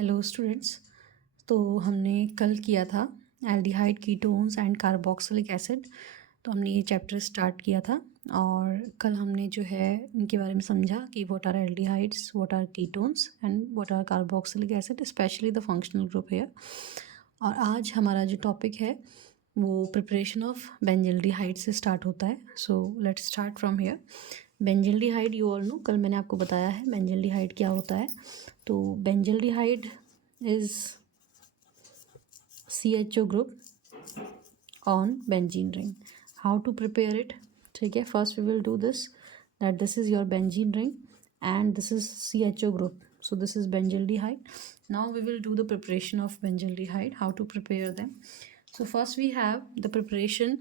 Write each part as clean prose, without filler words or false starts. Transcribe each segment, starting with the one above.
Hello students. तो हमने कल किया था aldehyde ketones and carboxylic acid. तो हमने ये चैप्टर स्टार्ट किया था और कल हमने जो है इनके बारे में समझा कि what are aldehydes, what are ketones and what are carboxylic acid, specially the functional group here. और आज हमारा जो टॉपिक है वो प्रिपरेशन ऑफ बेंजल्डिहाइड से स्टार्ट होता है। So let's start from here. Benzaldehyde you all know, कल मैंने आपको बताया है बेंजल्डिहाइड क्या होता है। तो benzaldehyde is CHO group on benzene ring. How to prepare it? ठीक है, first we will do this, that this is your benzene ring and this is CHO group. So this is benzaldehyde. Now we will do the preparation of benzaldehyde, how to prepare them. So first we have the preparation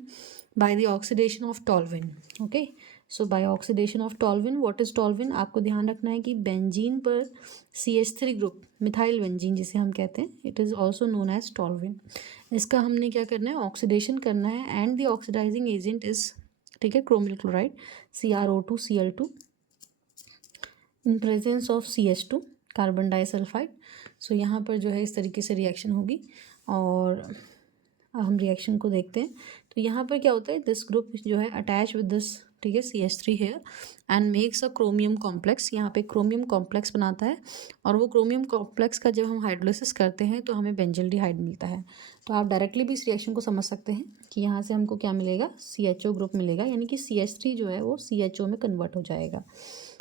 by the oxidation of toluene. Okay, so by oxidation of toluene, what is toluene? आपको ध्यान रखना है कि benzene पर CH3 group, methyl benzene जिसे हम कहते हैं, it is also known as toluene. इसका हमने क्या करना है, ऑक्सीडेशन करना है and the oxidizing agent is, ठीक है, chromyl chloride CrO2Cl2 in presence of CH2 carbon disulphide. So यहाँ पर जो है इस तरीके से रिएक्शन होगी और अब हम रिएक्शन को देखते हैं। तो यहाँ पर क्या होता है, दिस ग्रुप जो है अटैच विद दिस, ठीक है, CH3 here and makes a chromium complex. यहाँ पे क्रोमियम कॉम्प्लेक्स बनाता है और वो क्रोमियम कॉम्प्लेक्स का जब हम हाइड्रोलिसिस करते हैं तो हमें बेंजल्डिहाइड मिलता है। तो आप डायरेक्टली भी इस रिएक्शन को समझ सकते हैं कि यहाँ से हमको क्या मिलेगा, CHO ग्रुप मिलेगा, यानी कि CH3 जो है वो CHO में कन्वर्ट हो जाएगा।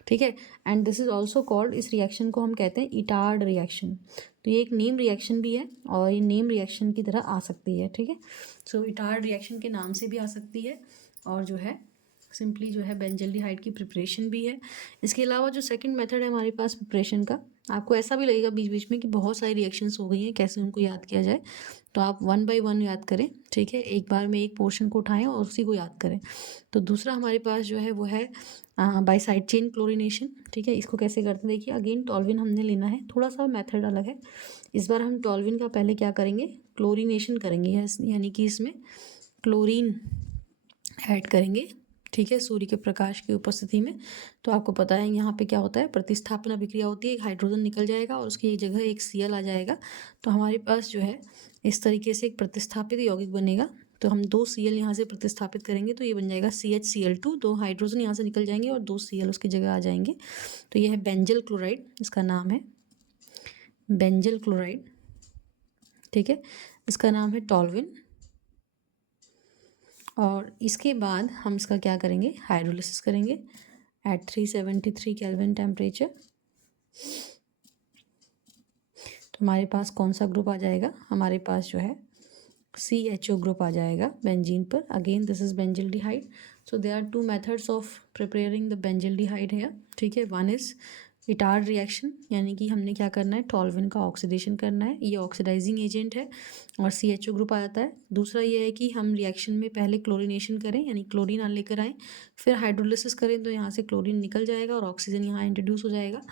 ठीक है, and this is also called, इस रिएक्शन को हम कहते हैं इटार्ड रिएक्शन। तो ये एक नेम रिएक्शन भी है और ये नेम रिएक्शन की तरह आ सकती है। ठीक है, सो इटार्ड रिएक्शन के नाम से भी आ सकती है और जो है सिंपली जो है बेंजल्डिहाइड की प्रिपरेशन भी है। इसके अलावा जो सेकंड मेथड है हमारे पास प्रिपरेशन का, आपको ऐसा भी लगेगा बीच बीच में कि बहुत सारी रिएक्शंस हो गई हैं, कैसे उनको याद किया जाए, तो आप 1 बाय 1 याद करें। ठीक है, एक बार में एक पोर्शन को उठाएं और उसी को याद करें। तो दूसरा हमारे पास जो है वो है बाई साइड चेन क्लोरीनेशन। ठीक है, इसको कैसे करते हैं देखिए, अगेन टॉल्विन हमने लेना है, थोड़ा सा मेथड अलग है। इस बार हम टॉल्विन का पहले क्या करेंगे, क्लोरीनेशन करेंगे, यानी कि इसमें क्लोरीन ऐड करेंगे। ठीक है, सूर्य के प्रकाश की उपस्थिति में। तो आपको पता है यहाँ पे क्या होता है, प्रतिस्थापन अभिक्रिया होती है, एक हाइड्रोजन निकल जाएगा और उसकी जगह एक Cl आ जाएगा। तो हमारे पास जो है इस तरीके से एक प्रतिस्थापित यौगिक बनेगा। तो हम 2 Cl यहाँ से प्रतिस्थापित करेंगे तो ये बन जाएगा CHCl2, 2 हाइड्रोजन यहाँ से निकल जाएंगे और 2 Cl उसकी जगह आ जाएंगे। तो ये है बेंजल क्लोराइड, इसका नाम है बेंजल क्लोराइड। ठीक है, इसका नाम है टॉल्विन। और इसके बाद हम इसका क्या करेंगे, हाइड्रोलिसिस करेंगे एट 373 केल्विन टेम्परेचर। तो हमारे पास कौन सा ग्रुप आ जाएगा, हमारे पास जो है CHO ग्रुप आ जाएगा बेंजीन पर। Again this is benzaldehyde. So there are 2 methods of preparing the benzaldehyde here. ठीक है, वन इज इटार्ड रिएक्शन, यानी कि हमने क्या करना है, टॉल्विन का ऑक्सीडेशन करना है, ये ऑक्सीडाइजिंग एजेंट है और CHO ग्रुप आ जाता है। दूसरा ये है कि हम रिएक्शन में पहले क्लोरीनेशन करें, यानी क्लोरीन लेकर आएँ, फिर हाइड्रोलिसिस करें तो यहाँ से क्लोरीन निकल जाएगा और ऑक्सीजन यहाँ इंट्रोड्यूस हो जाएगा।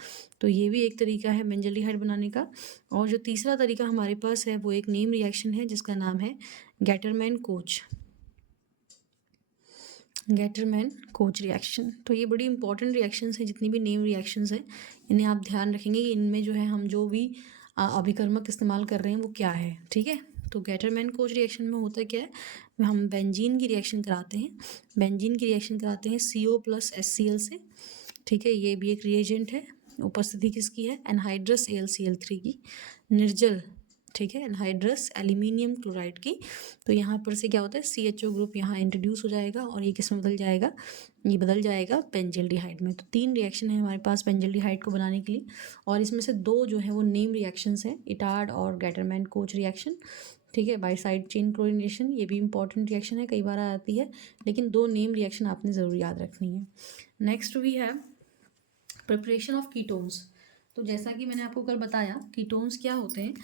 तो ये भी एक तरीका है बेंजल्डिहाइड बनाने का। और जो तीसरा तरीका हमारे पास है वो एक नेम रिएक्शन है जिसका नाम है Gattermann coach, Gattermann coach reaction. तो ये बड़ी इंपॉर्टेंट रिएक्शंस हैं, जितनी भी नेम रिएक्शंस हैं इन्हें आप ध्यान रखेंगे कि इनमें जो है हम जो भी अभिकर्मक इस्तेमाल कर रहे हैं वो क्या है। ठीक है, तो गैटरमैन कोच रिएक्शन में होता क्या है, हम बेंजीन की रिएक्शन कराते हैं, बेंजीन की रिएक्शन कराते हैं CO + HCl से। ठीक है, ये भी एक रिएजेंट है, उपस्थिति किसकी है, एनहाइड्रस AlCl3 की, निर्जल, ठीक है, एनहाइड्रस एल्यूमिनियम क्लोराइड की। तो यहाँ पर से क्या होता है, CHO ग्रुप यहाँ इंट्रोड्यूस हो जाएगा और ये किस में बदल जाएगा, ये बदल जाएगा बेंजल्डिहाइड में। तो 3 रिएक्शन है हमारे पास बेंजल्डिहाइड को बनाने के लिए और इसमें से 2 जो है वो नेम रिएक्शंस हैं, इटार्ड और गैटरमैन कोच रिएक्शन। ठीक है, बाई साइड चेन क्लोरीनेशन, ये भी इंपॉर्टेंट रिएक्शन है, कई बार आ जाती है, लेकिन 2 नेम रिएक्शन आपने ज़रूर याद रखनी है। Next we have preparation of ketones. तो जैसा कि मैंने आपको कल बताया, कीटोन्स क्या होते हैं,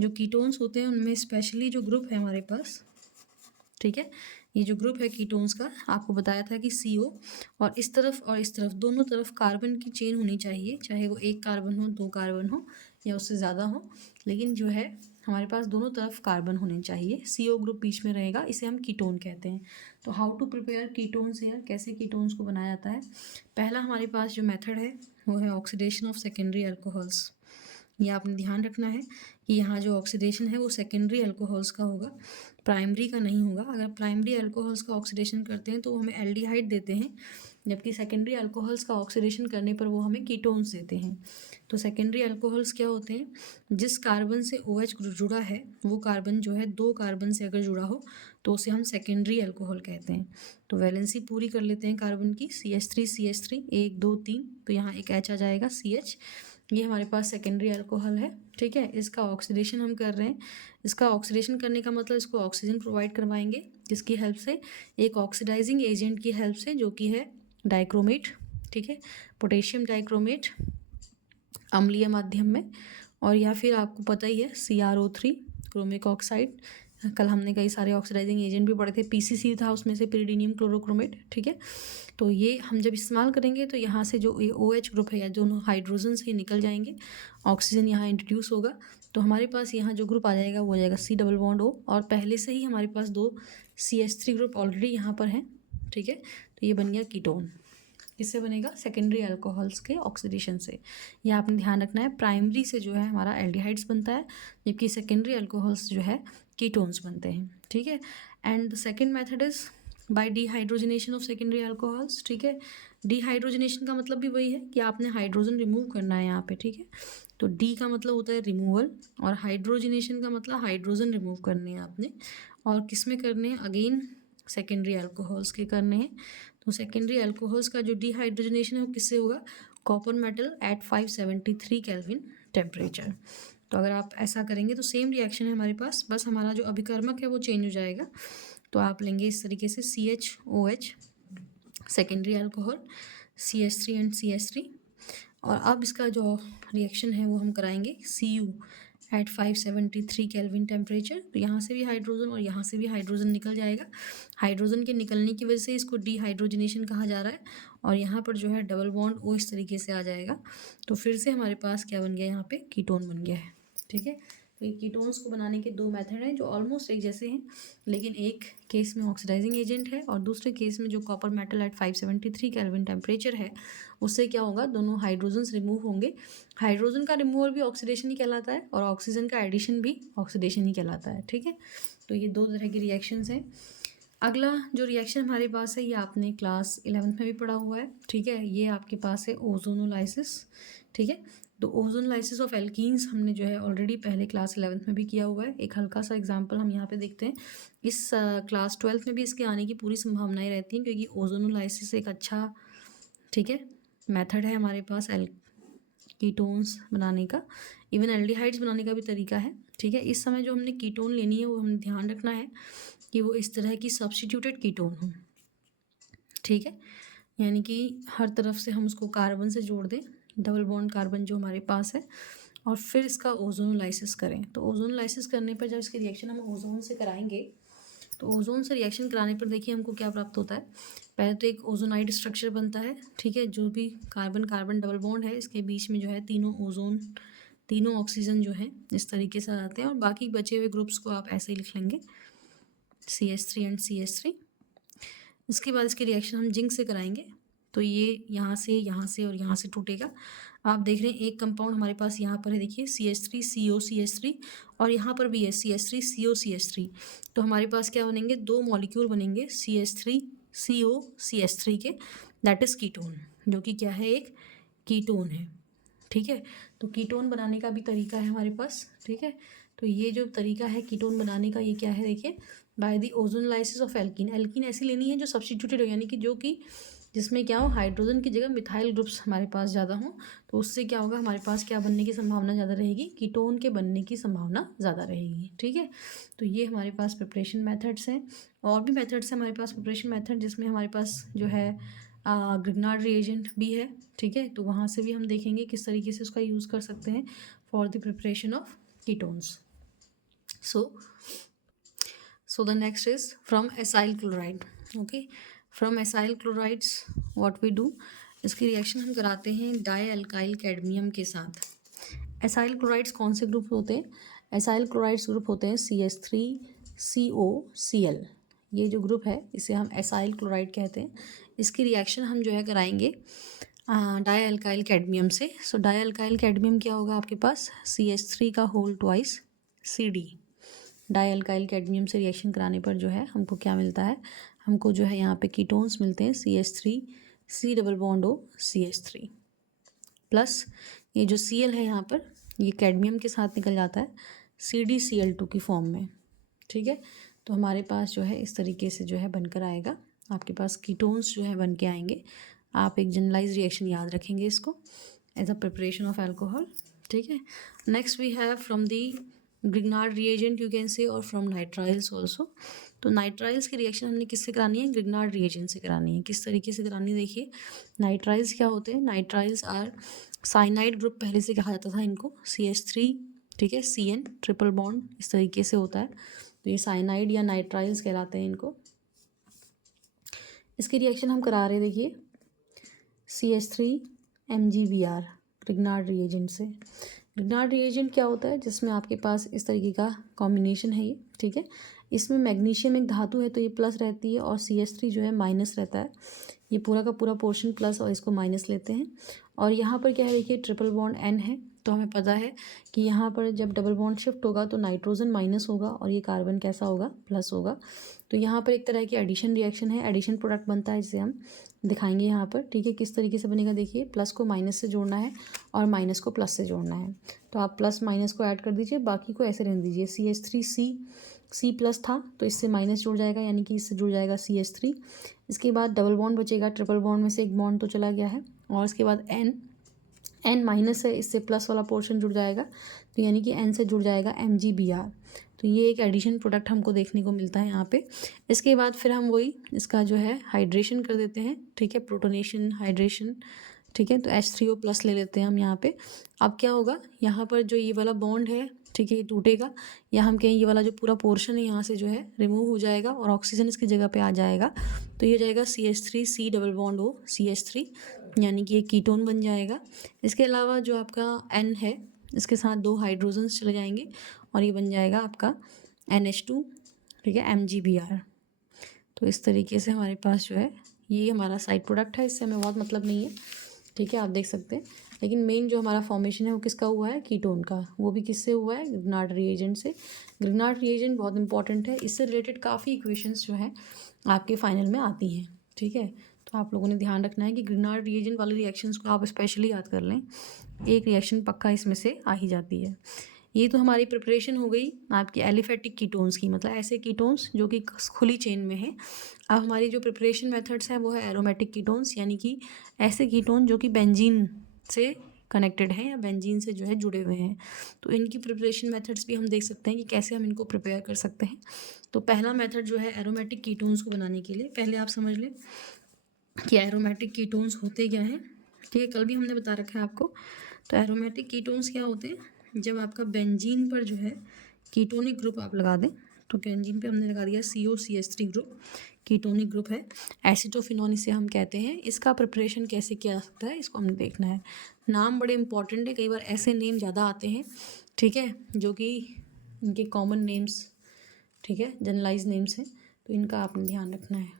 जो कीटोन्स होते हैं उनमें स्पेशली जो ग्रुप है हमारे पास, ठीक है, ये जो ग्रुप है कीटोन्स का, आपको बताया था कि CO और इस तरफ दोनों तरफ कार्बन की चेन होनी चाहिए, चाहे वो 1 कार्बन हो, 2 कार्बन हो या उससे ज़्यादा हो, लेकिन जो है हमारे पास दोनों तरफ कार्बन होने चाहिए, CO ग्रुप बीच में रहेगा, इसे हम कीटोन कहते हैं। तो how to prepare ketones here, कैसे कीटोन्स को बनाया जाता है। पहला हमारे पास जो मेथड है वो है ऑक्सीडेशन ऑफ सेकेंडरी अल्कोहल्स। ये आपने ध्यान रखना है कि यहाँ जो ऑक्सीडेशन है वो सेकेंडरी अल्कोहल्स का होगा, प्राइमरी का नहीं होगा। अगर प्राइमरी अल्कोहल्स का ऑक्सीडेशन करते हैं तो वो हमें एल्डिहाइड देते हैं, जबकि सेकेंडरी अल्कोहल्स का ऑक्सीडेशन करने पर वो हमें कीटोन्स देते हैं। तो सेकेंडरी अल्कोहल्स क्या होते हैं, जिस कार्बन से OH जुड़ा है वो कार्बन जो है 2 कार्बन से अगर जुड़ा हो तो उसे हम सेकेंडरी अल्कोहल कहते हैं। तो वैलेंसी पूरी कर लेते हैं कार्बन की, CH3 1 2 3, तो यहाँ एक H आ जाएगा CH, ये हमारे पास सेकेंडरी अल्कोहल है। ठीक है, इसका ऑक्सीडेशन हम कर रहे हैं। इसका ऑक्सीडेशन करने का मतलब इसको ऑक्सीजन प्रोवाइड करवाएंगे, जिसकी हेल्प से, एक ऑक्सीडाइजिंग एजेंट की हेल्प से, जो कि है डाइक्रोमेट। ठीक है, पोटेशियम डाइक्रोमेट अम्लीय माध्यम में, और या फिर आपको पता ही है CrO3 क्रोमिक ऑक्साइड। कल हमने कई सारे ऑक्सीडाइजिंग एजेंट भी पढ़े थे, PCC था उसमें से, पिरिडीनियम क्लोरोक्रोमेट। ठीक है, तो ये हम जब इस्तेमाल करेंगे तो यहाँ से जो ये OH ग्रुप है या दोनों हाइड्रोजन से निकल जाएंगे, ऑक्सीजन यहाँ इंट्रोड्यूस होगा, तो हमारे पास यहाँ जो ग्रुप आ जाएगा वो हो जाएगा C डबल बॉन्ड O, और पहले से ही हमारे पास 2 CH3 ग्रुप ऑलरेडी यहाँ पर हैं। ठीक है, तो ये बन गया कीटोन। किससे बनेगा, सेकेंडरी अल्कोहल्स के ऑक्सीडेशन से। ये आपने ध्यान रखना है, प्राइमरी से जो है हमारा एल्डिहाइड्स बनता है, जबकि सेकेंडरी अल्कोहल्स जो है कीटोन्स बनते हैं। ठीक है, and the second method is by dehydrogenation of secondary alcohols. ठीक है, डिहाइड्रोजनेशन का मतलब भी वही है कि आपने हाइड्रोजन रिमूव करना है यहाँ पे। ठीक है, तो डी का मतलब होता है रिमूवल, और हाइड्रोजनेशन का मतलब हाइड्रोजन रिमूव करने हैं आपने, और किस में करने हैं, अगेन सेकेंडरी अल्कोहल्स के करने हैं। तो सेकेंडरी अल्कोहल्स का जो डिहाइड्रोजनेशन है वो किससे होगा, copper metal at 573 kelvin temperature. तो अगर आप ऐसा करेंगे तो सेम रिएक्शन है हमारे पास, बस हमारा जो अभिकर्मक है वो चेंज हो जाएगा। तो आप लेंगे इस तरीके से CHOH secondary alcohol, CH3 and CH3, और अब इसका जो रिएक्शन है वो हम कराएंगे Cu एट 573 केल्विन टेम्परेचर। तो यहाँ से भी हाइड्रोजन और यहाँ से भी हाइड्रोजन निकल जाएगा। हाइड्रोजन के निकलने की वजह से इसको डिहाइड्रोजनेशन कहा जा रहा है, और यहाँ पर जो है डबल बॉन्ड O इस तरीके से आ जाएगा। तो फिर से हमारे पास क्या बन गया, यहाँ पे कीटोन बन गया है। ठीक है, तो ये कीटोन्स को बनाने के 2 मेथड हैं जो ऑलमोस्ट एक जैसे हैं, लेकिन एक केस में ऑक्सीडाइजिंग एजेंट है और दूसरे केस में जो copper metal at 573 kelvin temperature है, उससे क्या होगा, दोनों हाइड्रोजन्स रिमूव होंगे। हाइड्रोजन का रिमूवल भी ऑक्सीडेशन ही कहलाता है, और ऑक्सीजन का एडिशन भी ऑक्सीडेशन ही कहलाता है। ठीक है, तो ये 2 तरह की रिएक्शंस हैं। अगला जो रिएक्शन हमारे पास है, ये आपने क्लास 11th में भी पढ़ा हुआ है। ठीक है, ये आपके पास है ओजोनोलाइसिस। ठीक है, तो ओजोनोलाइसिस ऑफ एल्कीन्स हमने जो है ऑलरेडी पहले क्लास 11th में भी किया हुआ है। एक हल्का सा एग्जांपल हम यहाँ पे देखते हैं। इस क्लास 12th में भी इसके आने की पूरी संभावनाएं रहती हैं, क्योंकि ओजोनोलाइसिस एक अच्छा, ठीक है, मेथड है हमारे पास कीटोन्स बनाने का। इवन एल्डिहाइड्स बनाने का भी तरीका है। ठीक है, इस समय जो हमने कीटोन लेनी है वो हमें ध्यान रखना है कि वो इस तरह की सब्स्टिट्यूटेड कीटोन हो। ठीक है, यानी कि हर तरफ से हम उसको कार्बन से जोड़ दें, डबल बॉन्ड कार्बन जो हमारे पास है, और फिर इसका ओजोनोलाइसिस करें। तो ओजोनोलाइसिस करने पर जब इसकी रिएक्शन हम ओजोन से कराएंगे, तो ओजोन से रिएक्शन कराने पर देखिए हमको क्या प्राप्त होता है। पहले तो एक ओजोनाइड स्ट्रक्चर बनता है। ठीक है, जो भी कार्बन कार्बन डबल बॉन्ड है इसके बीच में जो है तीनों ऑक्सीजन जो है इस तरीके से आते हैं, और बाकी बचे हुए ग्रुप्स को आप ऐसे ही लिख लेंगे, CH3 एंड CH3। इसके बाद इसकी रिएक्शन हम जिंक से कराएंगे, तो ये यहाँ से और यहाँ से टूटेगा। आप देख रहे हैं एक कंपाउंड हमारे पास यहाँ पर है, देखिए CH3 CO CH3, और यहाँ पर भी है CH3 CO CH3। तो हमारे पास क्या बनेंगे, 2 मॉलिक्यूल बनेंगे CH3 CO CH3 के, दैट इज़ कीटोन, जो कि क्या है, एक कीटोन है। ठीक है, तो कीटोन बनाने का भी तरीका है हमारे पास। ठीक है, तो ये जो तरीका है कीटोन बनाने का, ये क्या है, देखिए, by the ozonolysis of alkene. Alkene ऐसी लेनी है जो सब्स्टिट्यूटेड हो, यानी कि जो कि जिसमें क्या हो, हाइड्रोजन की जगह मिथाइल ग्रुप्स हमारे पास ज़्यादा हों। तो उससे क्या होगा, हमारे पास क्या बनने की संभावना ज़्यादा रहेगी, कीटोन के बनने की संभावना ज़्यादा रहेगी। ठीक है, तो ये हमारे पास प्रिपरेशन मेथड्स हैं। और भी मेथड्स हैं हमारे पास प्रिपरेशन मेथड, जिसमें हमारे पास जो है ग्रिग्नार्ड रिएजेंट भी है। ठीक है, तो वहाँ से भी हम देखेंगे किस तरीके से उसका यूज़ कर सकते हैं for the preparation of ketones. So the next is from acyl chloride. Okay, from acyl chlorides what we do, इसकी रिएक्शन हम कराते हैं डाई अल्काइल कैडमियम के साथ। एसाइल क्लोराइड्स कौन से ग्रुप होते हैं, एसाइल क्लोराइड्स ग्रुप होते हैं CH3COCl। ये जो ग्रुप है इसे हम एसाइल क्लोराइड कहते हैं। इसकी रिएक्शन हम जो है कराएंगे डाई अल्काइल कैडमियम से। सो डाई अल्काइल कैडमियम क्या होगा आपके पास, CH3 का whole twice CD। Di alkyl cadmium से रिएक्शन कराने पर जो है हमको क्या मिलता है, हमको जो है यहाँ पे कीटोन्स मिलते हैं CH3 C double bond O CH3 plus ये जो Cl है यहाँ पर ये कैडमियम के साथ निकल जाता है CdCl2 की फॉर्म में। ठीक है, तो हमारे पास जो है इस तरीके से जो है बनकर आएगा, आपके पास कीटोन्स जो है बन के आएंगे। आप एक जनरलाइज रिएक्शन याद रखेंगे इसको as a preparation of alcohol. ठीक है, next we have from the Grignard reagent you can say और फ्रॉम नाइट्राइल्स ऑल्सो। तो नाइट्राइल्स की रिएक्शन हमने किससे करानी है, ग्रिग्नार्ड रिएजेंट से करानी है। किस तरीके से करानी है देखिए, नाइट्राइल्स क्या होते हैं, नाइट्राइल्स आर साइनाइड ग्रुप पहले से कहा जाता था इनको CH3, ठीक है, CN ट्रिपल बॉन्ड इस तरीके से होता है, तो ये साइनाइड या नाइट्राइल्स कहलाते हैं इनको। इसकी रिएक्शन हम करा रहे हैं देखिए CH3 MgBr ग्रिग्नार्ड रिएजेंट से। ग्रिग्नार्ड रिएजेंट क्या होता है, जिसमें आपके पास इस तरीके का कॉम्बिनेशन है ये। ठीक है, इसमें मैग्नीशियम एक धातु है तो ये प्लस रहती है और CH3 जो है माइनस रहता है। ये पूरा का पूरा पोर्शन प्लस और इसको माइनस लेते हैं। और यहाँ पर क्या है देखिए ट्रिपल बॉन्ड N है, तो हमें पता है कि यहाँ पर जब डबल बॉन्ड शिफ्ट होगा तो नाइट्रोजन माइनस होगा और ये कार्बन कैसा होगा, प्लस होगा। तो यहाँ पर एक तरह की एडिशन रिएक्शन है, एडिशन प्रोडक्ट बनता है जिसे हम दिखाएंगे यहाँ पर। ठीक है, किस तरीके से बनेगा देखिए, प्लस को माइनस से जोड़ना है और माइनस को प्लस से जोड़ना है। तो आप प्लस माइनस को ऐड कर दीजिए, बाकी को ऐसे रहने दीजिए। CH3 C प्लस था तो इससे माइनस जुड़ जाएगा, यानी कि इससे जुड़ जाएगा CH3। इसके बाद डबल बॉन्ड बचेगा, ट्रिपल बॉन्ड में से एक बॉन्ड तो चला गया है, और इसके बाद N माइनस है, इससे प्लस वाला पोर्शन जुड़ जाएगा, तो यानी कि N से जुड़ जाएगा MgBr। तो ये एक एडिशन प्रोडक्ट हमको देखने को मिलता है यहाँ पे। इसके बाद फिर हम वही इसका जो है हाइड्रेशन कर देते हैं। ठीक है, प्रोटोनेशन हाइड्रेशन। ठीक है, तो H3O प्लस ले लेते हैं हम यहाँ पे। अब क्या होगा, यहाँ पर जो ये वाला बॉन्ड है, ठीक है, ये टूटेगा, या हम कहें ये वाला जो पूरा पोर्शन है यहाँ से जो है रिमूव हो जाएगा और ऑक्सीजन इसकी जगह पे आ जाएगा। तो ये जाएगा CH3 C double bond O CH3, यानी कि एक कीटोन बन जाएगा। इसके अलावा जो आपका N है, इसके साथ 2 हाइड्रोजन्स चले जाएंगे और ये बन जाएगा आपका NH2, ठीक है, MgBr। तो इस तरीके से हमारे पास जो है ये हमारा साइड प्रोडक्ट है, इससे हमें बहुत मतलब नहीं है। ठीक है, आप देख सकते हैं, लेकिन मेन जो हमारा फॉर्मेशन है वो किसका हुआ है, कीटोन का। वो भी किससे हुआ है, ग्रिग्नार्ड रिएजेंट से। ग्रिग्नार्ड रिएजेंट बहुत इंपॉर्टेंट है, इससे रिलेटेड काफ़ी इक्वेशंस जो है आपके फाइनल में आती हैं। ठीक है, तो आप लोगों ने ध्यान रखना है कि ग्रिग्नार्ड रिएजेंट वाले रिएक्शंस को आप स्पेशली याद कर लें, एक रिएक्शन पक्का इसमें से आ ही जाती है। ये तो हमारी प्रिपरेशन हो गई आपकी एलिफेटिक कीटोन्स की, मतलब ऐसे कीटोन्स जो कि खुली चेन में है। अब हमारी जो प्रिपरेशन मेथड्स हैं वो है एरोमेटिक कीटोन्स, यानी कि ऐसे कीटोन जो कि बेंजीन से कनेक्टेड हैं या बेंजीन से जो है जुड़े हुए हैं। तो इनकी प्रिपरेशन मेथड्स भी हम देख सकते हैं कि कैसे हम इनको प्रिपेयर कर सकते हैं। तो पहला मेथड जो है एरोमेटिक कीटोन्स को बनाने के लिए, पहले आप समझ लें कि एरोमेटिक कीटोन्स होते क्या हैं। ठीक है, कल भी हमने बता रखा है आपको। तो एरोमेटिक कीटोन्स क्या होते हैं, जब आपका बेंजीन पर जो है कीटोनिक ग्रुप आप लगा दें, तो बेंजीन पे हमने लगा दिया COCH3 ग्रुप, कीटोनिक ग्रुप है, एसिटोफिनॉन इसे हम कहते हैं। इसका प्रिपरेशन कैसे किया जा सकता है इसको हमने देखना है। नाम बड़े इंपॉर्टेंट है, कई बार ऐसे नेम ज़्यादा आते हैं, ठीक है, जो कि इनके कॉमन नेम्स, ठीक है, जनरलाइज नेम्स हैं, तो इनका आपने ध्यान रखना है।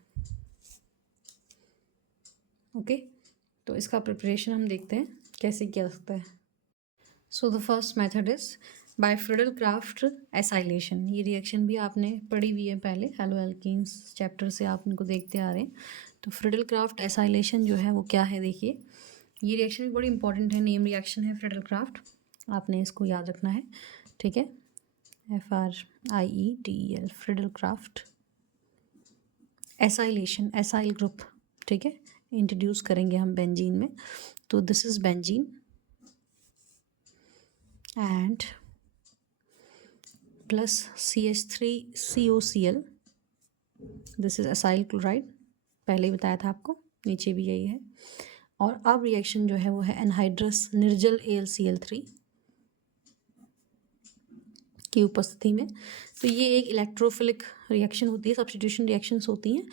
ओके, तो इसका प्रिपरेशन हम देखते हैं कैसे किया जा सकता है। So the first method is by Friedel Crafts acylation. ये रिएक्शन भी आपने पढ़ी हुई है पहले, हेलो एल्कीन्स चैप्टर से आप इनको देखते आ रहे हैं। तो फ्रिडल क्राफ्ट एसाइलेशन जो है वो क्या है देखिए, ये रिएक्शन भी बड़ी इंपॉर्टेंट है, नेम रिएक्शन है फ्रिडल क्राफ्ट, आपने इसको याद रखना है। ठीक है, FRIEDEL Friedel Crafts acylation, acyl group, ठीक है, इंट्रोड्यूस करेंगे हम बेंजीन में। तो this is benzene and plus CH3COCl, this is acyl chloride, पहले ही बताया था आपको, नीचे भी यही है। और अब रिएक्शन जो है वो है एनहाइड्रस निर्जल AlCl3 की उपस्थिति में। तो ये एक इलेक्ट्रोफिलिक रिएक्शन होती है, सब्स्टिट्यूशन रिएक्शंस होती हैं,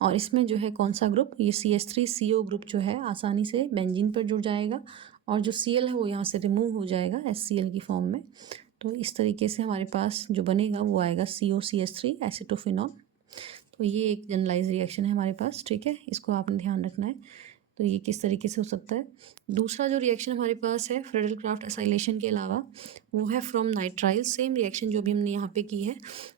और इसमें जो है कौन सा ग्रुप, ये CH3CO ग्रुप जो है आसानी से बेंजीन पर जुड़ जाएगा और जो Cl है वो यहाँ से रिमूव हो जाएगा HCl की फॉर्म में। तो इस तरीके से हमारे पास जो बनेगा वो आएगा COCH3 एसिटोफिनॉल। तो ये एक जनरलाइज रिएक्शन है हमारे पास, ठीक है, इसको आपने ध्यान रखना है। तो ये किस तरीके से हो सकता है। दूसरा जो रिएक्शन हमारे पास है फ्रेडल क्राफ्ट एसाइलेशन के अलावा, वो है फ्रॉम नाइट्राइल्स। सेम रिएक्शन जो भी हमने यहाँ पे की है,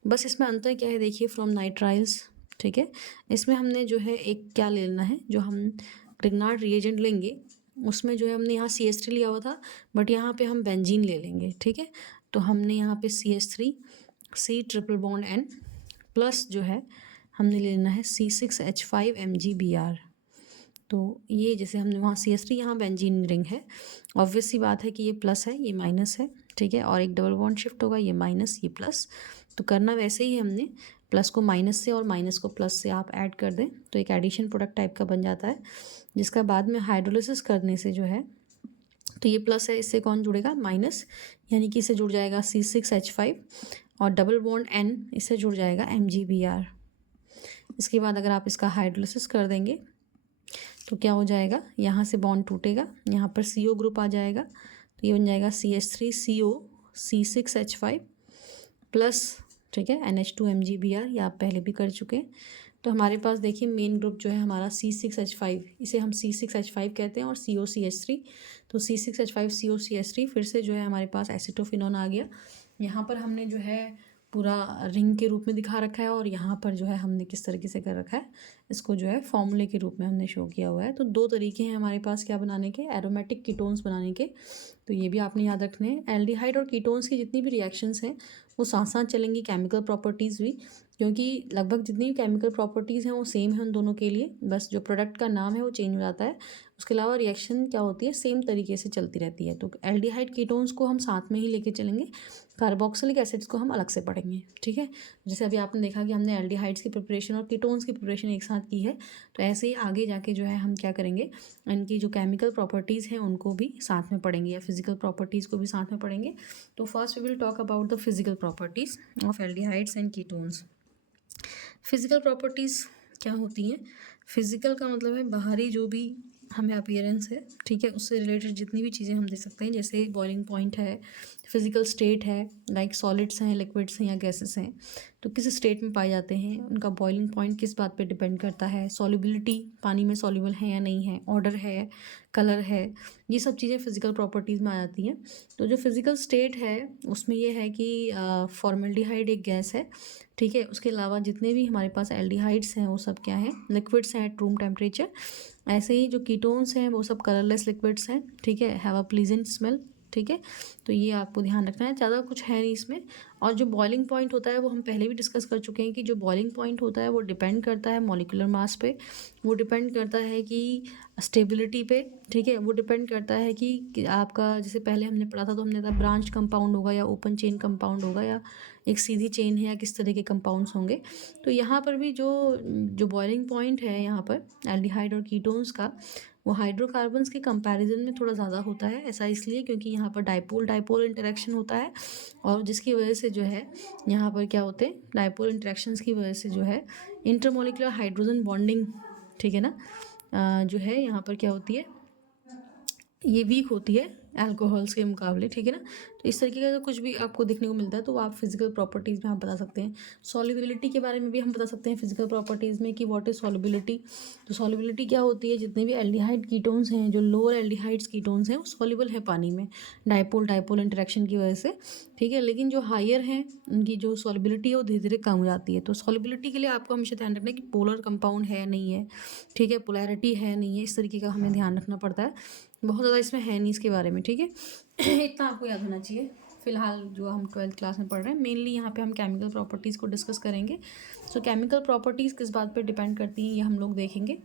बस इसमें अंतर क्या है देखिए, फ्रॉम नाइट्राइल्स, ठीक है। इसमें हमने जो है एक क्या लेना है, जो हम ग्रिग्नार्ड रिएजेंट लेंगे उसमें जो है हमने यहाँ CH3 लिया हुआ था, बट यहाँ पे हम बेंजीन ले लेंगे, ठीक है। तो हमने यहाँ पे CH3 C triple bond N plus जो है हमने लेना है C6H5 MgBr। तो ये जैसे हमने वहाँ CH3, यहाँ बेंजीन रिंग है, ऑब्वियस सी बात है कि ये प्लस है ये माइनस है, ठीक है। और एक डबल बॉन्ड शिफ्ट होगा, ये माइनस ये प्लस, तो करना वैसे ही हमने प्लस को माइनस से और माइनस को प्लस से आप ऐड कर दें तो एक एडिशन प्रोडक्ट टाइप का बन जाता है, जिसका बाद में हाइड्रोलिसिस करने से जो है, तो ये प्लस है, इससे कौन जुड़ेगा माइनस, यानी कि इससे जुड़ जाएगा C6H5 और डबल बॉन्ड N इससे जुड़ जाएगा MgBr। इसके बाद अगर आप इसका हाइड्रोलिसिस कर देंगे तो क्या हो जाएगा, यहाँ से बॉन्ड टूटेगा, यहाँ पर CO ग्रुप आ जाएगा, तो ये बन जाएगा CH3CO C6H5 प्लस, ठीक है, NH2 MgBr। ये आप पहले भी कर चुके हैं। तो हमारे पास देखिए मेन ग्रुप जो है हमारा C6H5, इसे हम C6H5 कहते हैं, और COCH3, तो C6H5 COCH3 फिर से जो है हमारे पास एसिटोफिनोन आ गया। यहाँ पर हमने जो है पूरा रिंग के रूप में दिखा रखा है, और यहाँ पर जो है हमने किस तरीके से कर रखा है, इसको जो है फॉर्मूले के रूप में हमने शो किया हुआ है। तो दो तरीके हैं हमारे पास क्या बनाने के, एरोमेटिक कीटोन्स बनाने के, तो ये भी आपने याद रखने हैं। एल्डिहाइड और कीटोन्स की जितनी भी रिएक्शंस हैं वो साथ साथ चलेंगी, केमिकल प्रॉपर्टीज़ भी, क्योंकि लगभग जितनी भी केमिकल प्रॉपर्टीज़ हैं वो सेम है उन दोनों के लिए, बस जो प्रोडक्ट का नाम है वो चेंज हो जाता है, उसके अलावा रिएक्शन क्या होती है सेम तरीके से चलती रहती है। तो एल्डिहाइड कीटोन्स को हम साथ में ही लेके चलेंगे, कार्बोक्सिलिक एसिड्स को हम अलग से पढ़ेंगे, ठीक है। जैसे अभी आपने देखा कि हमने एल्डिहाइड्स की प्रिपरेशन और कीटोन्स की प्रिपरेशन एक साथ की है, तो ऐसे ही आगे जाके जो है हम क्या करेंगे, इनकी जो केमिकल प्रॉपर्टीज़ हैं उनको भी साथ में पढ़ेंगे, या फिजिकल प्रॉपर्टीज़ को भी साथ में पढ़ेंगे। तो first we will talk about the physical properties of aldehydes and ketones. Physical properties क्या होती हैं, फिजिकल का मतलब है बाहरी जो भी हमें अपीयरेंस है, ठीक है, उससे रिलेटेड जितनी भी चीज़ें हम दे सकते हैं, जैसे बॉइलिंग पॉइंट है, फिजिकल स्टेट है, लाइक सॉलिड्स हैं, लिक्विड्स हैं या गैसेस हैं, तो किस स्टेट में पाए जाते हैं, उनका बॉइलिंग पॉइंट किस बात पे डिपेंड करता है, सॉल्युबिलिटी पानी में सॉल्युबल है या नहीं है, ऑर्डर है, कलर है, ये सब चीज़ें फिजिकल प्रॉपर्टीज़ में आ जाती हैं। तो जो फिजिकल स्टेट है उसमें ये है कि फॉर्मल्डिहाइड एक गैस है, ठीक है। उसके अलावा जितने भी हमारे पास एल्डिहाइड्स हैं वो सब क्या हैं, लिक्विड्स हैं एट रूम टेम्परेचर। ऐसे ही जो कीटोन्स हैं वो सब कलरलेस लिक्विड्स हैं, ठीक है, हैव अ प्लीजेंट स्मेल, ठीक है। तो ये आपको ध्यान रखना है, ज़्यादा कुछ है नहीं इसमें। और जो बॉइलिंग पॉइंट होता है वो हम पहले भी डिस्कस कर चुके हैं कि जो बॉइलिंग पॉइंट होता है वो डिपेंड करता है मॉलिक्यूलर मास पे, वो डिपेंड करता है कि स्टेबिलिटी पे, ठीक है, वो डिपेंड करता है कि आपका, जैसे पहले हमने पढ़ा था तो हमने कहा ब्रांच कंपाउंड होगा या ओपन चेन कंपाउंड होगा या एक सीधी चेन है, या किस तरह के कंपाउंड्स होंगे। तो यहाँ पर भी जो बॉइलिंग पॉइंट है यहाँ पर एल्डिहाइड और कीटोन्स का, वो हाइड्रोकार्बन्स के कंपैरिजन में थोड़ा ज़्यादा होता है। ऐसा इसलिए क्योंकि यहाँ पर डाइपोल डाइपोल इंटरेक्शन होता है, और जिसकी वजह से जो है यहाँ पर क्या होते हैं, डाइपोल इंटरेक्शंस की वजह से जो है इंटरमोलिकुलर हाइड्रोजन बॉन्डिंग, ठीक है ना, जो है यहाँ पर क्या होती है, ये वीक होती है अल्कोहल्स के मुकाबले, ठीक है ना। तो इस तरीके का कुछ भी आपको देखने को मिलता है तो आप फिजिकल प्रॉपर्टीज़ में आप बता सकते हैं। सॉल्युबिलिटी के बारे में भी हम बता सकते हैं फिजिकल प्रॉपर्टीज़ में कि व्हाट इज सॉल्युबिलिटी। तो सॉल्युबिलिटी क्या होती है, जितने भी एल्डिहाइड कीटोन्स हैं, जो लोअर एल्डिहाइड्स कीटोन्स हैं वो सॉल्युबल है पानी में डाइपोल डाइपोल इंटरेक्शन की वजह से, ठीक है। लेकिन जो हायर हैं उनकी जो सॉल्युबिलिटी है वो धीरे धीरे कम हो जाती है। तो सॉल्युबिलिटी के लिए आपको हमेशा ध्यान रखना है कि पोलर कंपाउंड है नहीं है, ठीक है, पोलैरिटी है नहीं है, इस तरीके का हमें ध्यान रखना पड़ता है। बहुत ज़्यादा इसमें है नहीं इसके बारे में, ठीक है। इतना आपको याद होना चाहिए। फिलहाल जो हम 12th क्लास में पढ़ रहे हैं, मेनली यहाँ पे हम केमिकल प्रॉपर्टीज़ को डिस्कस करेंगे। सो केमिकल प्रॉपर्टीज़ किस बात पे डिपेंड करती हैं ये हम लोग देखेंगे,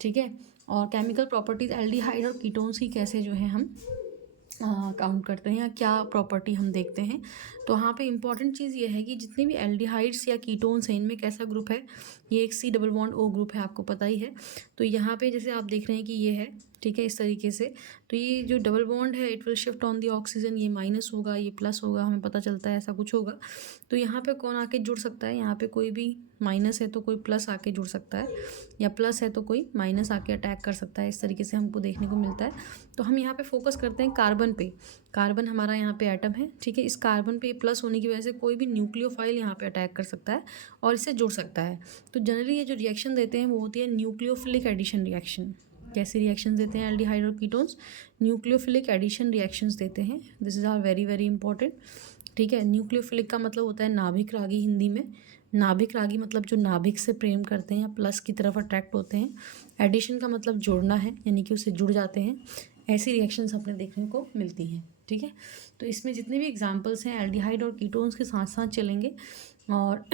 ठीक है। और केमिकल प्रॉपर्टीज़ एल्डिहाइड और कीटोन्स की कैसे जो है हम काउंट करते हैं, या क्या प्रॉपर्टी हम देखते हैं। तो यहाँ पे इंपॉर्टेंट चीज़ ये है कि जितने भी एल्डिहाइड्स या कीटोन्स हैं इनमें कैसा ग्रुप है, ये एक C double bond O group है, आपको पता ही है। तो यहाँ पे जैसे आप देख रहे हैं कि ये है, ठीक है, इस तरीके से। तो ये जो डबल बॉन्ड है it will shift on the oxygen, ये माइनस होगा ये प्लस होगा, हमें पता चलता है ऐसा कुछ होगा। तो यहाँ पे कौन आके जुड़ सकता है, यहाँ पे कोई भी माइनस है तो कोई प्लस आके जुड़ सकता है, या प्लस है तो कोई माइनस आके अटैक कर सकता है, इस तरीके से हमको देखने को मिलता है। तो हम यहाँ पे फोकस करते हैं कार्बन पे। कार्बन हमारा यहाँ पे एटम है, ठीक है। इस कार्बन पे प्लस होने की वजह से कोई भी न्यूक्लियोफाइल यहाँ पे अटैक कर सकता है और इससे जुड़ सकता है। तो जनरली ये जो रिएक्शन देते हैं वो होती है न्यूक्लियोफिलिक एडिशन रिएक्शन, कैसे रिएक्शंस देते हैं एल्डिहाइड और कीटोन्स? न्यूक्लियोफिलिक एडिशन रिएक्शंस देते हैं। This is are very very important. ठीक है, न्यूक्लियोफिलिक का मतलब होता है नाभिक रागी हिंदी में। नाभिक रागी मतलब जो नाभिक से प्रेम करते हैं या प्लस की तरफ अट्रैक्ट होते हैं। एडिशन का मतलब जोड़ना है, यानी कि उससे जुड़ जाते हैं। ऐसी रिएक्शंस अपने देखने को मिलती हैं। ठीक है, तो इसमें जितने भी एग्जांपल्स हैं एल्डिहाइड और कीटोन्स के साथ साथ चलेंगे। और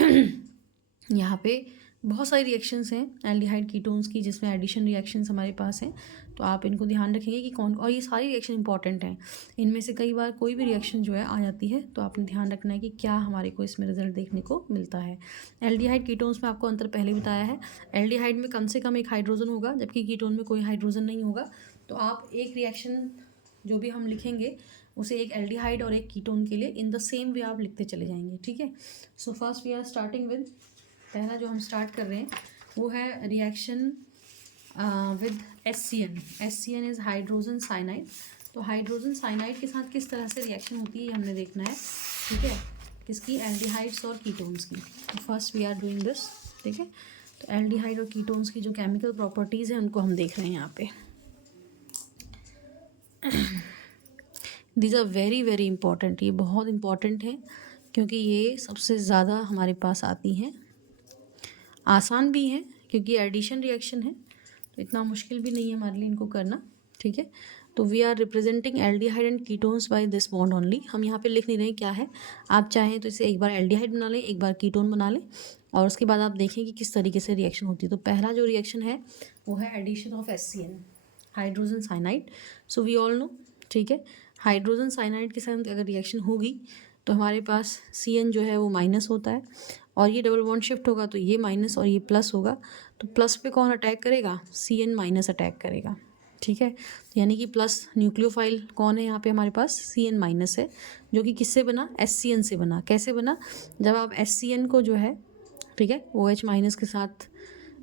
यहाँ पे बहुत सारी रिएक्शंस हैं एल्डिहाइड कीटोन्स की जिसमें एडिशन रिएक्शंस हमारे पास हैं। तो आप इनको ध्यान रखेंगे कि कौन, और ये सारी रिएक्शन इंपॉर्टेंट हैं। इनमें से कई बार कोई भी रिएक्शन जो है आ जाती है, तो आपने ध्यान रखना है कि क्या हमारे को इसमें रिजल्ट देखने को मिलता है। एल्डिहाइड कीटोन्स में आपको अंतर पहले बताया है। एल्डिहाइड में कम से कम एक हाइड्रोजन होगा, जबकि कीटोन में कोई हाइड्रोजन नहीं होगा। तो आप एक रिएक्शन जो भी हम लिखेंगे उसे एक एल्डिहाइड और एक कीटोन के लिए इन द सेम वे आप लिखते चले जाएंगे। ठीक है, so first we are starting with, पहला जो हम स्टार्ट कर रहे हैं वो है reaction with HCN। HCN is hydrogen cyanide. तो हाइड्रोजन साइनाइड के साथ किस तरह से रिएक्शन होती है हमने देखना है। ठीक है, किसकी? एल्डिहाइड्स और कीटोन्स की। तो first we are doing this. ठीक है, तो एल्डिहाइड और कीटोन्स की जो केमिकल प्रॉपर्टीज़ हैं उनको हम देख रहे हैं यहाँ पे। These are very very important, ये बहुत इंपॉर्टेंट है क्योंकि ये सबसे ज़्यादा हमारे पास आती हैं। आसान भी है क्योंकि एडिशन रिएक्शन है, तो इतना मुश्किल भी नहीं है हमारे लिए इनको करना। ठीक है, तो we are representing aldehyde and ketones by this bond only. हम यहाँ पे लिख नहीं रहे क्या है। आप चाहें तो इसे एक बार एल्डिहाइड बना लें, एक बार कीटोन बना लें, और उसके बाद आप देखें कि किस तरीके से रिएक्शन होती है। तो पहला जो रिएक्शन है वो है addition of HCN, hydrogen cyanide. So we all know. ठीक है, हाइड्रोजन साइनाइड के साथ अगर रिएक्शन होगी तो हमारे पास CN जो है वो माइनस होता है, और ये डबल बॉन्ड शिफ्ट होगा तो ये माइनस और ये प्लस होगा। तो प्लस पे कौन अटैक करेगा? CN माइनस अटैक करेगा। ठीक है, यानी कि प्लस न्यूक्लियोफाइल कौन है यहाँ पे हमारे पास? CN माइनस है, जो कि किससे बना? HCN से बना। कैसे बना? जब आप HCN को जो है, ठीक है, OH माइनस के साथ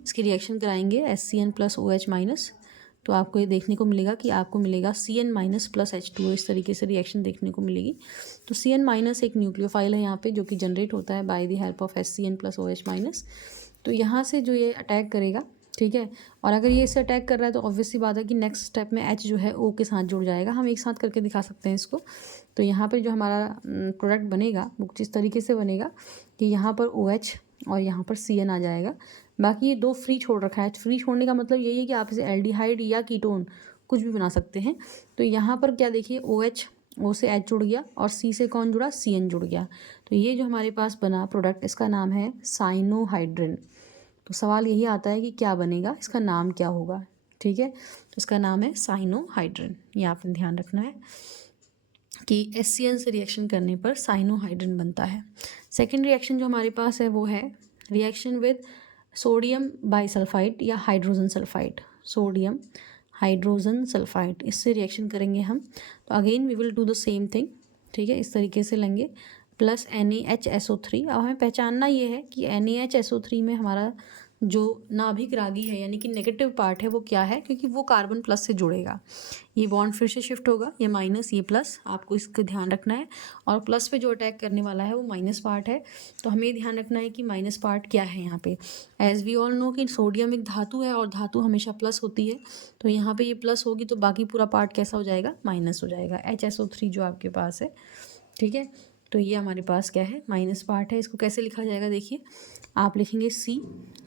इसकी रिएक्शन कराएंगे, HCN प्लस OH माइनस, तो आपको ये देखने को मिलेगा कि आपको मिलेगा CN माइनस प्लस H2O। इस तरीके से रिएक्शन देखने को मिलेगी। तो CN माइनस एक न्यूक्लियोफाइल है यहाँ पे जो कि जनरेट होता है by the help of HCN plus OH minus. तो यहाँ से जो ये अटैक करेगा, ठीक है, और अगर ये इससे अटैक कर रहा है तो ऑब्वियस सी बात है कि नेक्स्ट स्टेप में H जो है O के साथ जुड़ जाएगा। हम एक साथ करके दिखा सकते हैं इसको। तो यहाँ पर जो हमारा प्रोडक्ट बनेगा वो कुछ इस तरीके से बनेगा कि यहाँ पर OH और यहाँ पर CN आ जाएगा। बाकी ये दो फ्री छोड़ रखा है। फ्री छोड़ने का मतलब यही है कि आप इसे एल्डिहाइड या कीटोन कुछ भी बना सकते हैं। तो यहाँ पर क्या देखिए, OH, O से H जुड़ गया और C से कौन जुड़ा? CN जुड़ गया। तो ये जो हमारे पास बना प्रोडक्ट, इसका नाम है साइनोहाइड्रिन। तो सवाल यही आता है कि क्या बनेगा, इसका नाम क्या होगा। ठीक है, तो इसका नाम है साइनोहाइड्रिन। ये आपने ध्यान रखना है कि HCN से रिएक्शन करने पर साइनोहाइड्रिन बनता है। सेकेंड रिएक्शन जो हमारे पास है वो है रिएक्शन विद सोडियम बाइसल्फाइड या hydrogen sulphide. Sodium hydrogen sulphide, इससे रिएक्शन करेंगे हम। तो again we will do the same thing. ठीक है, इस तरीके से लेंगे प्लस NaHSO3। अब हमें पहचानना ये है कि NaHSO3 में हमारा जो नाभिक रागी है यानी कि नेगेटिव पार्ट है वो क्या है, क्योंकि वो कार्बन प्लस से जुड़ेगा। ये बॉन्ड फिर से शिफ्ट होगा, ये माइनस ये प्लस, आपको इसका ध्यान रखना है। और प्लस पे जो अटैक करने वाला है वो माइनस पार्ट है, तो हमें ध्यान रखना है कि माइनस पार्ट क्या है यहाँ पे। एज वी ऑल नो कि सोडियम एक धातु है और धातु हमेशा प्लस होती है, तो यहाँ पे ये प्लस होगी तो बाकी पूरा पार्ट कैसा हो जाएगा? माइनस हो जाएगा। HSO3 जो आपके पास है, ठीक है, तो ये हमारे पास क्या है? माइनस पार्ट है। इसको कैसे लिखा जाएगा? देखिए, आप लिखेंगे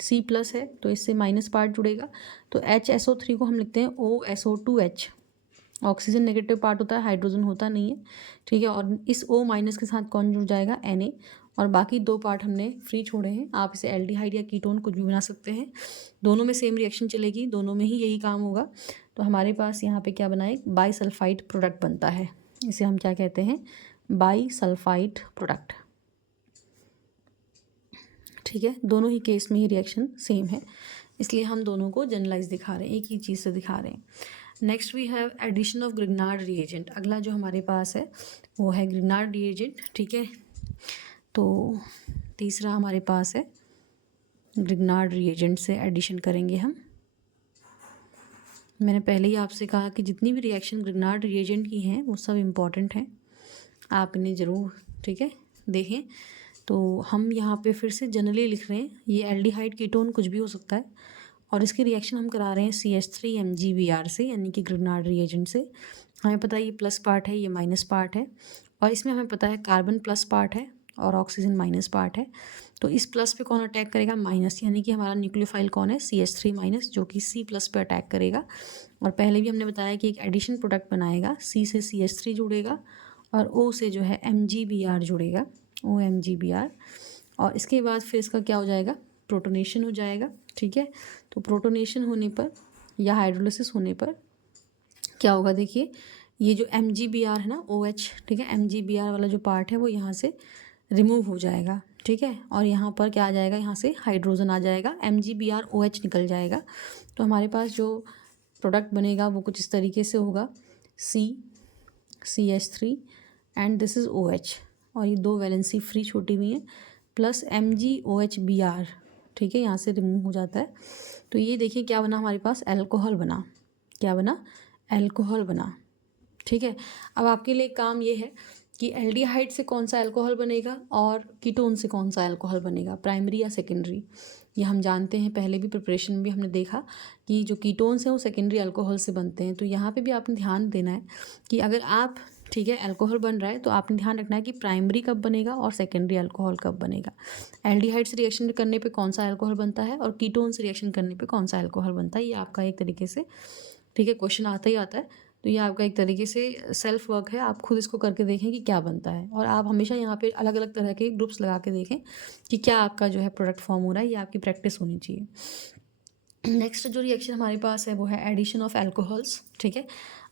C प्लस है तो इससे माइनस पार्ट जुड़ेगा। तो HSO3 को हम लिखते हैं OSO2H। ऑक्सीजन नेगेटिव पार्ट होता है, हाइड्रोजन होता नहीं है। ठीक है, और इस O माइनस के साथ कौन जुड़ जाएगा? Na। और बाकी दो पार्ट हमने फ्री छोड़े हैं। आप इसे एल्डिहाइड या कीटोन कुछ भी बना सकते हैं, दोनों में सेम रिएक्शन चलेगी, दोनों में ही यही काम होगा। तो हमारे पास यहाँ पे क्या बना है? बाईसल्फाइड प्रोडक्ट बनता है। इसे हम क्या कहते हैं? बाईसल्फाइड प्रोडक्ट। ठीक है, दोनों ही केस में ही रिएक्शन सेम है, इसलिए हम दोनों को जनरलाइज दिखा रहे हैं, एक ही चीज़ से दिखा रहे हैं। Next we have addition of Grignard reagent. अगला जो हमारे पास है वो है ग्रिग्नार्ड रिएजेंट। ठीक है, तो तीसरा हमारे पास है ग्रिग्नार्ड रिएजेंट से एडिशन करेंगे हम। मैंने पहले ही आपसे कहा कि जितनी भी रिएक्शन ग्रिग्नार्ड रिएजेंट की हैं वो सब इम्पॉर्टेंट हैं, आप इन्हें ज़रूर, ठीक है, देखें। तो हम यहाँ पे फिर से जनरली लिख रहे हैं, ये एल्डिहाइड कीटोन कुछ भी हो सकता है, और इसकी रिएक्शन हम करा रहे हैं CH3 MgBr से, यानी कि ग्रिग्नार्ड रिएजेंट से। हमें पता है ये प्लस पार्ट है, ये माइनस पार्ट है, और इसमें हमें पता है कार्बन प्लस पार्ट है और ऑक्सीजन माइनस पार्ट है। तो इस प्लस पे कौन अटैक करेगा? माइनस, यानी कि हमारा न्यूक्लियोफाइल कौन है? CH3 माइनस, जो कि C प्लस पे अटैक करेगा। और पहले भी हमने बताया कि एक एडिशन प्रोडक्ट बनाएगा, C से CH3 जुड़ेगा और O से जो है MgBr जुड़ेगा, OMgBr। और इसके बाद फिर इसका क्या हो जाएगा? प्रोटोनेशन हो जाएगा। ठीक है, तो प्रोटोनेशन होने पर या हाइड्रोलिसिस होने पर क्या होगा? देखिए, ये जो MgBr है ना, OH, ठीक है, MgBr वाला जो पार्ट है वो यहाँ से रिमूव हो जाएगा। ठीक है, और यहाँ पर क्या आ जाएगा? यहाँ से हाइड्रोजन आ जाएगा, MgBr OH निकल जाएगा। तो हमारे पास जो प्रोडक्ट बनेगा वो कुछ इस तरीके से होगा, CH3 and this is OH, और ये 2 वैलेंसी फ्री छूटी हुई हैं, प्लस MgOHBr। ठीक है, यहाँ से रिमूव हो जाता है। तो ये देखिए क्या बना हमारे पास? एल्कोहल बना। क्या बना? एल्कोहल बना। ठीक है, अब आपके लिए काम ये है कि एल्डिहाइड से कौन सा अल्कोहल बनेगा और कीटोन से कौन सा अल्कोहल बनेगा, प्राइमरी या सेकेंडरी। ये हम जानते हैं, पहले भी प्रिपरेशन में भी हमने देखा कि जो कीटोन्स हैं वो सेकेंडरी अल्कोहल से बनते हैं। तो यहाँ पे भी आपने ध्यान देना है कि अगर आप, ठीक है, अल्कोहल बन रहा है तो आपने ध्यान रखना है कि प्राइमरी कब बनेगा और सेकेंडरी अल्कोहल कब बनेगा। एल्डिहाइड से रिएक्शन करने पे कौन सा अल्कोहल बनता है और कीटोन से रिएक्शन करने पे कौन सा अल्कोहल बनता है, ये आपका एक तरीके से, ठीक है, क्वेश्चन आता ही आता है। तो ये आपका एक तरीके से सेल्फ वर्क है, आप खुद इसको करके देखें कि क्या बनता है, और आप हमेशा यहाँ पे अलग अलग तरह के ग्रुप्स लगा के देखें कि क्या आपका जो है प्रोडक्ट फॉर्म हो रहा है, ये आपकी प्रैक्टिस होनी चाहिए। नेक्स्ट जो रिएक्शन हमारे पास है वो है एडिशन ऑफ एल्कोहल्स। ठीक है,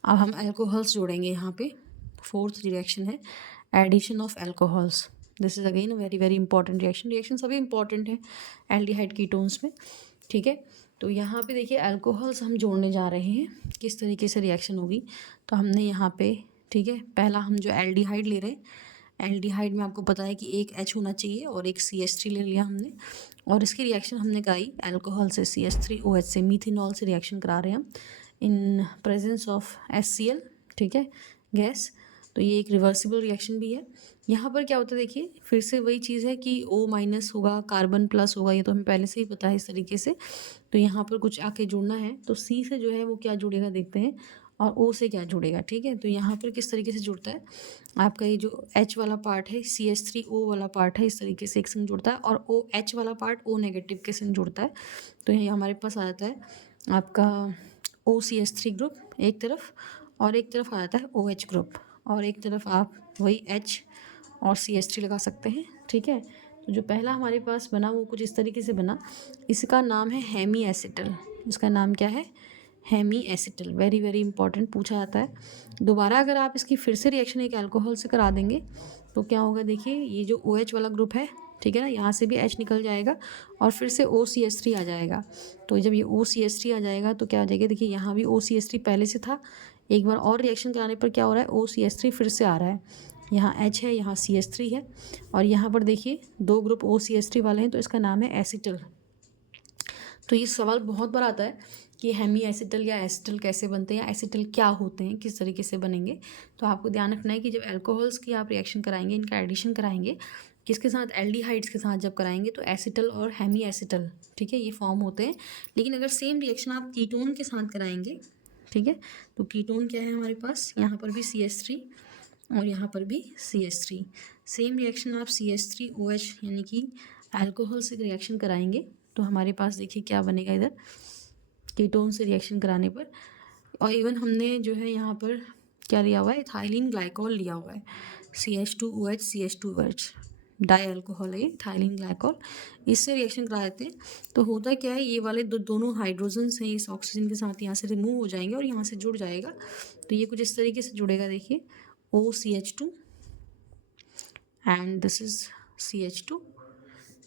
अब हम एल्कोहल्स जोड़ेंगे यहाँ पे। फोर्थ रिएक्शन है addition of alcohols. This is again very very important reaction. Reaction सभी इंपॉर्टेंट है एल्डिहाइड कीटोन्स में। ठीक है, तो यहाँ पे देखिए एल्कोहल्स हम जोड़ने जा रहे हैं, किस तरीके से रिएक्शन होगी। तो हमने यहाँ पे, ठीक है, पहला हम जो एल्डिहाइड ले रहे हैं, एल्डिहाइड में आपको पता है कि एक H होना चाहिए और एक CH3 ले लिया हमने, और इसकी रिएक्शन हमने कराई एल्कोहल से CH3OH से, मीथेनॉल से रिएक्शन करा रहे हैं हम इन प्रेजेंस ऑफ HCl, ठीक है, गैस। तो ये एक रिवर्सिबल रिएक्शन भी है। यहाँ पर क्या होता है देखिए, फिर से वही चीज़ है कि O माइनस होगा, कार्बन प्लस होगा, ये तो हमें पहले से ही पता है इस तरीके से। तो यहाँ पर कुछ आके जुड़ना है, तो C से जो है वो क्या जुड़ेगा देखते हैं, और O से क्या जुड़ेगा। ठीक है, तो यहाँ पर किस तरीके से जुड़ता है आपका ये जो H वाला पार्ट है, CH3O वाला पार्ट है, इस तरीके से एक संग जुड़ता है, और OH वाला पार्ट O नेगेटिव के संग जुड़ता है। तो ये हमारे पास आ जाता है आपका OCH3 ग्रुप एक तरफ, और एक तरफ आ जाता है OH ग्रुप, और एक तरफ आप वही H और CH3 लगा सकते हैं। ठीक है, तो जो पहला हमारे पास बना वो कुछ इस तरीके से बना, इसका नाम है हेमी एसिटल। इसका नाम क्या है? Hemiacetal. Very very important, पूछा जाता है। दोबारा अगर आप इसकी फिर से रिएक्शन एक अल्कोहल से करा देंगे तो क्या होगा देखिए, ये जो OH वाला ग्रुप है, ठीक है ना, यहाँ से भी H निकल जाएगा और फिर से OCH3 आ जाएगा। तो जब ये OCH3 आ जाएगा तो क्या आ जाएगा देखिए, यहाँ भी OCH3 पहले से था, एक बार और रिएक्शन कराने पर क्या हो रहा है, OCH3 फिर से आ रहा है, यहाँ H है, यहाँ CH3 है, और यहाँ पर देखिए 2 ग्रुप OCH3 वाले हैं, तो इसका नाम है एसिटल। तो ये सवाल बहुत बार आता है कि हेमी एसिटल या एसिटल कैसे बनते हैं, या एसिटल क्या होते हैं, किस तरीके से बनेंगे। तो आपको ध्यान रखना है कि जब अल्कोहल्स की आप रिएक्शन कराएंगे, इनका एडिशन कराएंगे, किसके साथ, एल्डिहाइड्स के साथ जब कराएंगे, तो एसिटल और हेमी एसिटल, ठीक है, ये फॉर्म होते हैं। लेकिन अगर सेम रिएक्शन आप कीटोन के साथ कराएंगे, ठीक है, तो कीटोन क्या है हमारे पास, यहाँ पर भी CH3 और यहाँ पर भी CH3। सेम रिएक्शन आप CH3OH यानी कि अल्कोहल से रिएक्शन कराएंगे तो हमारे पास देखिए क्या बनेगा इधर, कीटोन से रिएक्शन कराने पर। और इवन हमने जो है यहाँ पर क्या लिया हुआ है, इथाइलिन ग्लाइकॉल लिया हुआ है, CH2OH CH2OH, डाई अल्कोहल है इथाइलिन ग्लाइकॉल, इससे रिएक्शन करा देते हैं। तो होता क्या है, ये वाले दोनों हाइड्रोजन्स हैं इस ऑक्सीजन के साथ यहाँ से रिमूव हो जाएंगे और यहाँ से जुड़ जाएगा। तो ये कुछ इस तरीके से जुड़ेगा देखिए, OCH2 and this is CH2,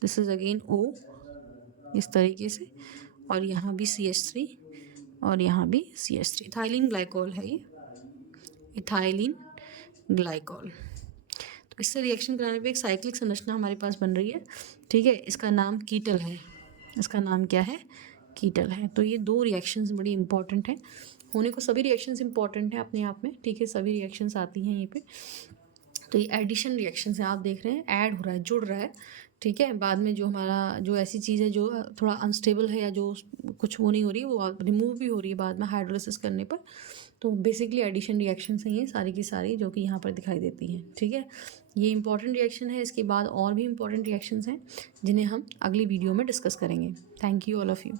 this is again O, इस तरीके से, और यहाँ भी CH3 और यहाँ भी CH3। इथाइलिन ग्लाइकॉल है ये, इथाइलिन ग्लाइकॉल। तो इससे रिएक्शन कराने पे एक साइक्लिक संरचना हमारे पास बन रही है, ठीक है, इसका नाम कीटल है। इसका नाम क्या है? कीटल है। तो ये 2 रिएक्शंस बड़ी इंपॉर्टेंट हैं, होने को सभी रिएक्शंस इंपॉर्टेंट हैं अपने आप में, ठीक है, सभी रिएक्शंस आती हैं यहीं पे। तो ये एडिशन रिएक्शन है, आप देख रहे हैं ऐड हो रहा है, जुड़ रहा है, ठीक है। बाद में जो हमारा जो ऐसी चीज़ है जो थोड़ा अनस्टेबल है या जो कुछ वो नहीं हो रही है वो रिमूव भी हो रही है बाद में हाइड्रोलिसिस करने पर। तो बेसिकली एडिशन रिएक्शंस हैं ये सारी की सारी जो कि यहाँ पर दिखाई देती हैं। ठीक है, ये इंपॉर्टेंट रिएक्शन है। इसके बाद और भी इंपॉर्टेंट रिएक्शंस हैं जिन्हें हम अगली वीडियो में डिस्कस करेंगे। Thank you all of you.